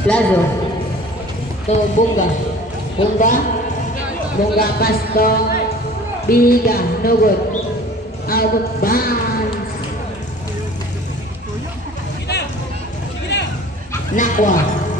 Plazo. To Bunga. Bunga. Bunga pass to Biga. No good. Out of bounds. Nakwa.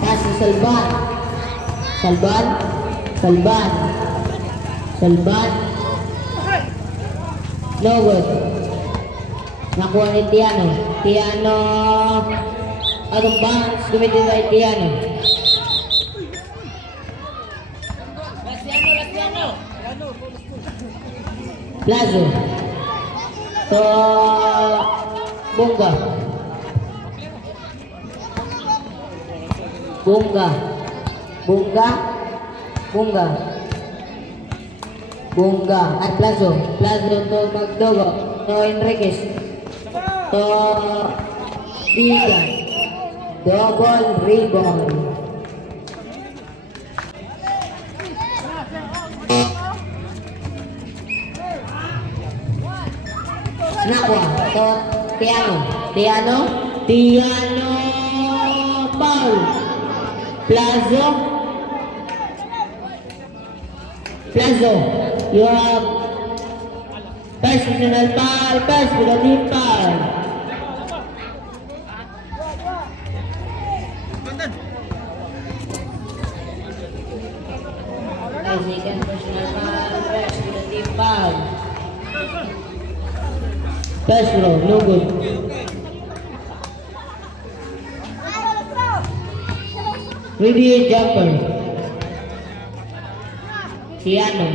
Pass to Salban. Salban. Salban. Salban. No good. Nakuha ni Tiano. Tiano. Out of bounds. Committed by Tiano. Plazo. To Bunga. Bunga. Bunga. Bunga. Bunga. At Plazo. Plazo to Magdogo. To Enriquez. To Biga. Double rebound. Nakwa. To Tiano. Tiano. Tiano. Foul. Plazo. Plazo. You have personal foul. Personal foul. Second personal foul. Personal foul. First row, no good. Ready jumper. Tiano.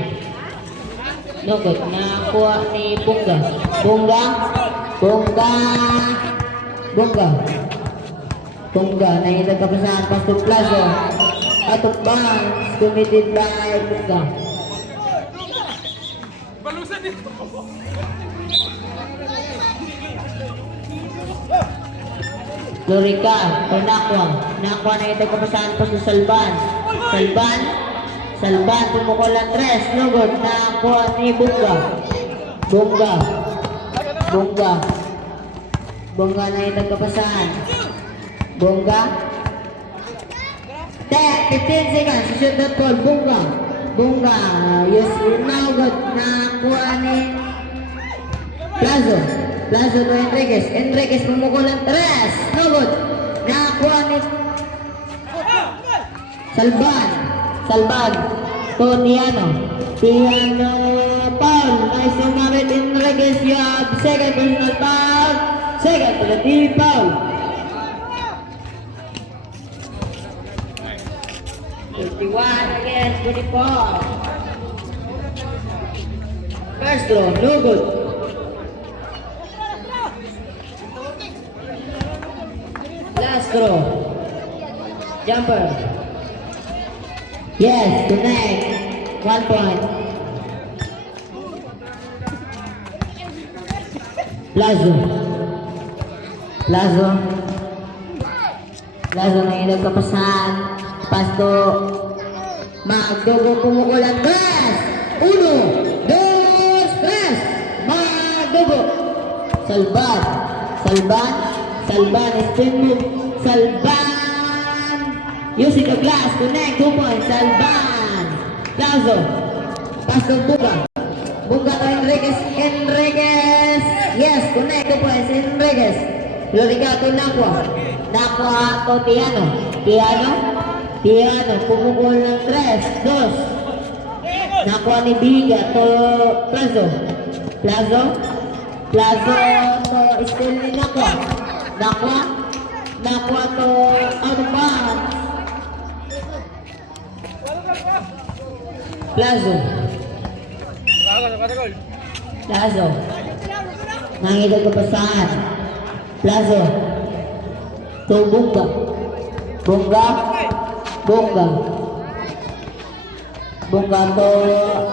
No good. Nakuha ni Bunga. Bunga. Bunga. Bunga. Bunga. Nahita ka pa sa Pastor Plazo. Out of bounds. Committed by Bunga. Balusan dito. Lorica, o Nakwa. Nakwa na ito kapasahan pa sa Salban. Salban. Salban, pumukol ang tres. No good. Nakwa ni Bunga. Bunga. Bunga. Bunga na ito kapasahan. Bunga. 15 seconds. Shoot that ball. Bunga. Bunga. Yes, now good. Nakwa ni Plazo. Plazo to Enriquez. Enriquez pumukol ang tres. No good. Nakakuha ni Salban. Salban. To Tiano. Tiano. Foul. Nice to Marit Enriquez. You have second personal foul. Second to the team foul. 51 against 24. First throw. No good. Last throw. Jumper. Yes, connect. 1 point. Plazo. Plazo. Plazo na ilang kapasahan. Pasto. Magdogo pumukul ang tres. 1, 2, 3. Magdogo. Salban. Salban. Salban is spin move. Salban. Using the glass. Connect. 2 points. Salban. Plazo. Pass to Bunga. Bunga to Enriquez. Enriquez. Yes. Connect. 2 points. Enriquez. Lorica to Nakwa. Nakwa to Tiano. Tiano. Tiano. Pumukul ng 3. 2. Nakwa ni Biga to Plazo. Plazo. Plazo to still ni Nakwa. Nakwa. Nakwa to out of bounds. Plazo. Plazo. Nangidog kapasahan. Plazo. To Bunga. Bunga. Bunga. Bunga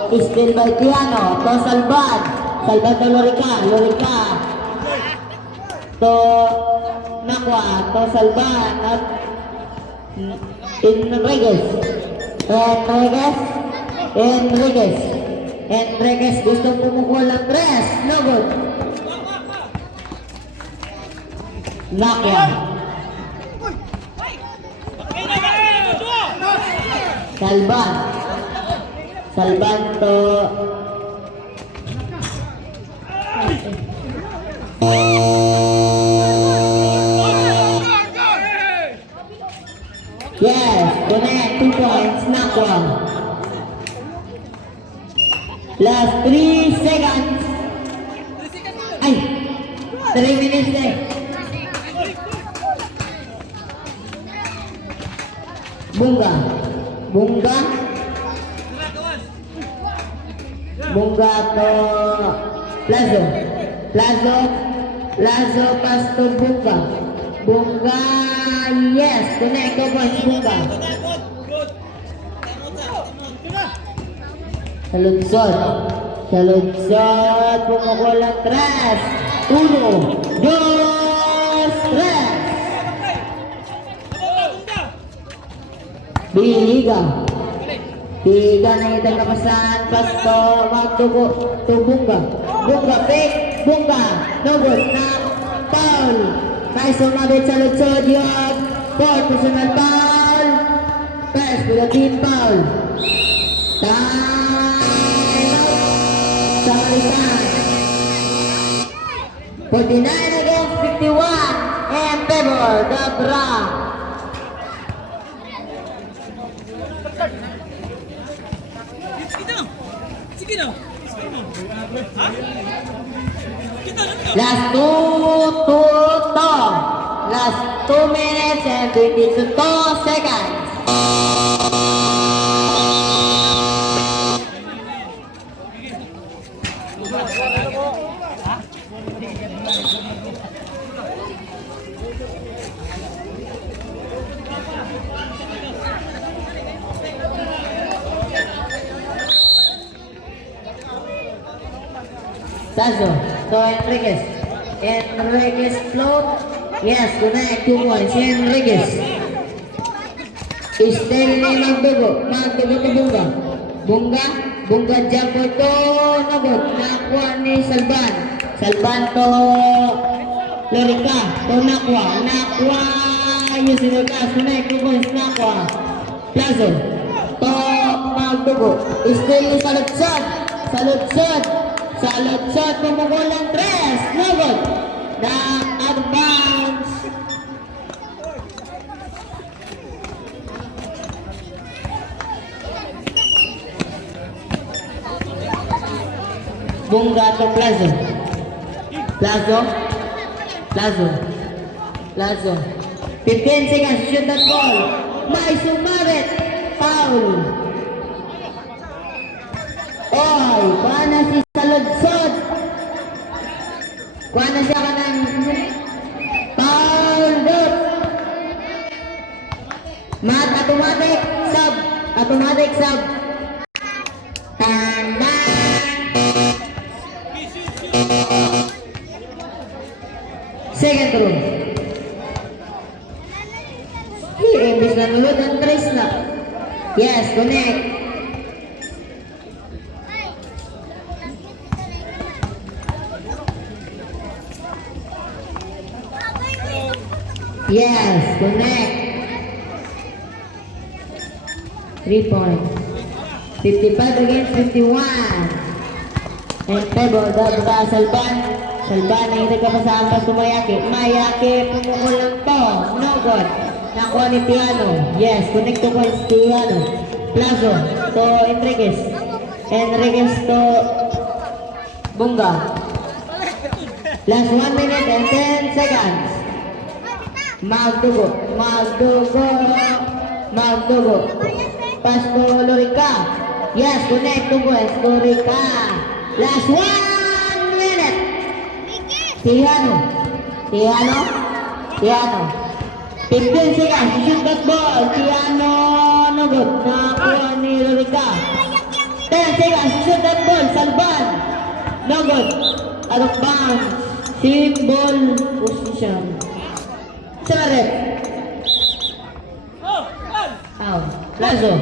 to still by Tiano. To Salban. Salban to Lorica. Lorica. To Nakwa. To Salban. At Enriquez. Enriquez. Enriquez. Enriquez gusto pumukul ng tres. No good. Nakwa. Salban. Salban to yes, connect 2 points, Nakwa. Last 3 seconds. Ay, 3 minutes na eh. Bunga. Bunga. Bunga to Plazo. Plazo. Plazo pass to Bunga. Bunga, yes. Connect 2 points, Bunga. Saludsod. Saludsod. Pumukulang 3. 1, 2, 3. Biliga. Tiga na itang kapasan. Pasto. Magtubo. Tubunga. Bunga. Pick. Bunga. Nobot. Na. Foul. Kaya sumabit sa lutsod yun. 4 personal foul. First with a team foul. Time out. Samaritan. 49 against 51. And favor the Bra. Sige na. Ha? Kita na ka. Last 2 Last 2 minutes and 22 seconds. Tazo, so Enriquez. Enriquez float. Yes, connect 2 points. Enriquez. Still ni Magdugo. Magdugo to Bunga. Bunga. Bunga jump to Nabot. Nakwa ni Salban. Salban to Lorica. To Nakwa. Nakwa. Yusin Lucas. Connect 2 points. Nakwa. Plazo. To Magdugo. Still ni Saludsod. Saludsod. Saludsod. Pumukulang 3. Nabot. Na advance. Bunga to Plazo. Plazo. Plazo. Plazo. 15 seconds. Shoot that ball. May sumabit. Foul. Oy, paano si Saludsod? Paano siya ka ng foul dot. Mat automatic sub. Automatic sub. Tanda. Second room. Imbis na nulod ang trace na. Yes, connect. Yes, connect. 3 points. 55 against 51. And favor the Bra Salban. Salban na hindi ka pasama sa Mayaki. Mayaki, pumukulang to. No good. Nakuha ni Tiano. Yes, connect 2 points Tiano. Plazo to Enriquez. Enriquez to Bunga. Last 1 minute and 10 seconds. Magdugo. Magdugo. Magdugo. Pass to Lorica. Yes, connect 2 points. Lorica. Last 1 minute. Tiano. Tiano. Tiano. 15 seconds. Shoot that ball. Tiano. No good. Nakuha ni Lorica. 10 seconds. Shoot that ball. Salban. No good. Out of bounds. Symbol position. Saret. Out. Plazo.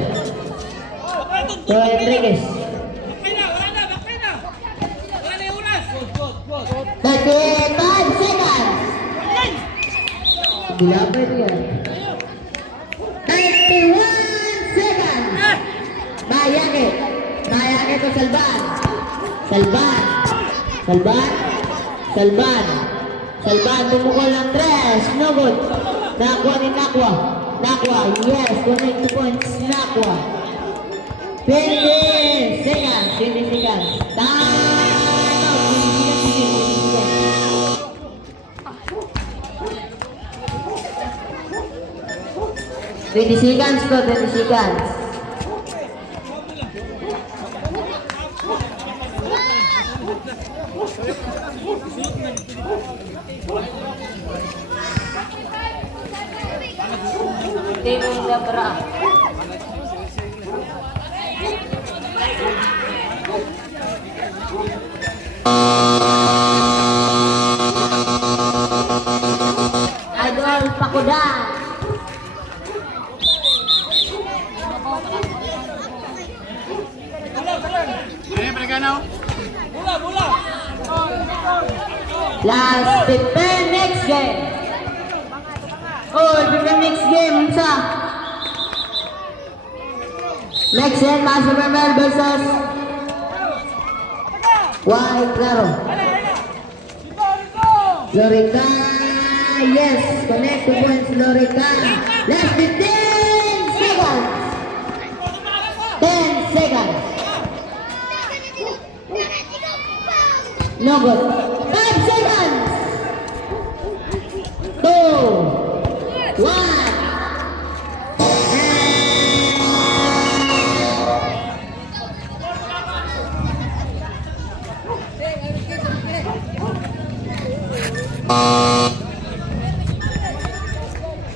To Enriquez. Bakay na. Wala na yung oras. 35 seconds. Bilabay niya. 31 seconds. Nayake. Nayake to Salban. Salban. Salban. Salban. Salban, pumukol ng 3. No good. Nakuha ni Nakwa. Nakwa, yes. Connect the points. Nakwa. 20 seconds. 20 seconds. Time! 20 seconds to 20 seconds. Tingin na bra. Idol Pakudan. Bola. Last 15 next game. Oh, 15 next game. Unsa? Next game, Master Member versus White Claro. Lorica, yes. Connect 2 points, Lorica. Last 15 seconds. 10 seconds. No good. 5 seconds. 2, 1.